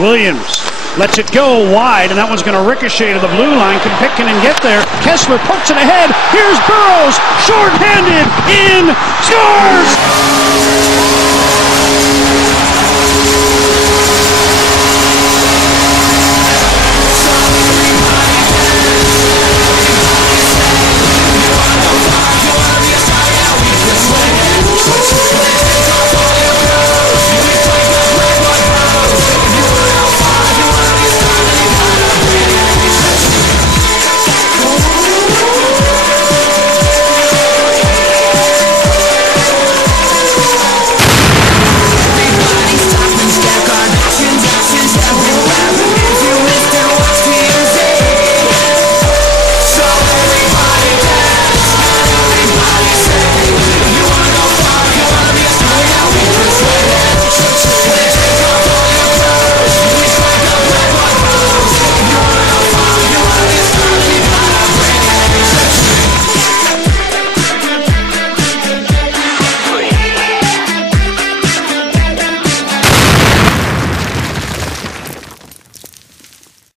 Williams lets it go wide, and that one's going to ricochet to the blue line. Can Pitkanen get there? Kessler pokes it ahead. Here's Burrows, short-handed, in, scores!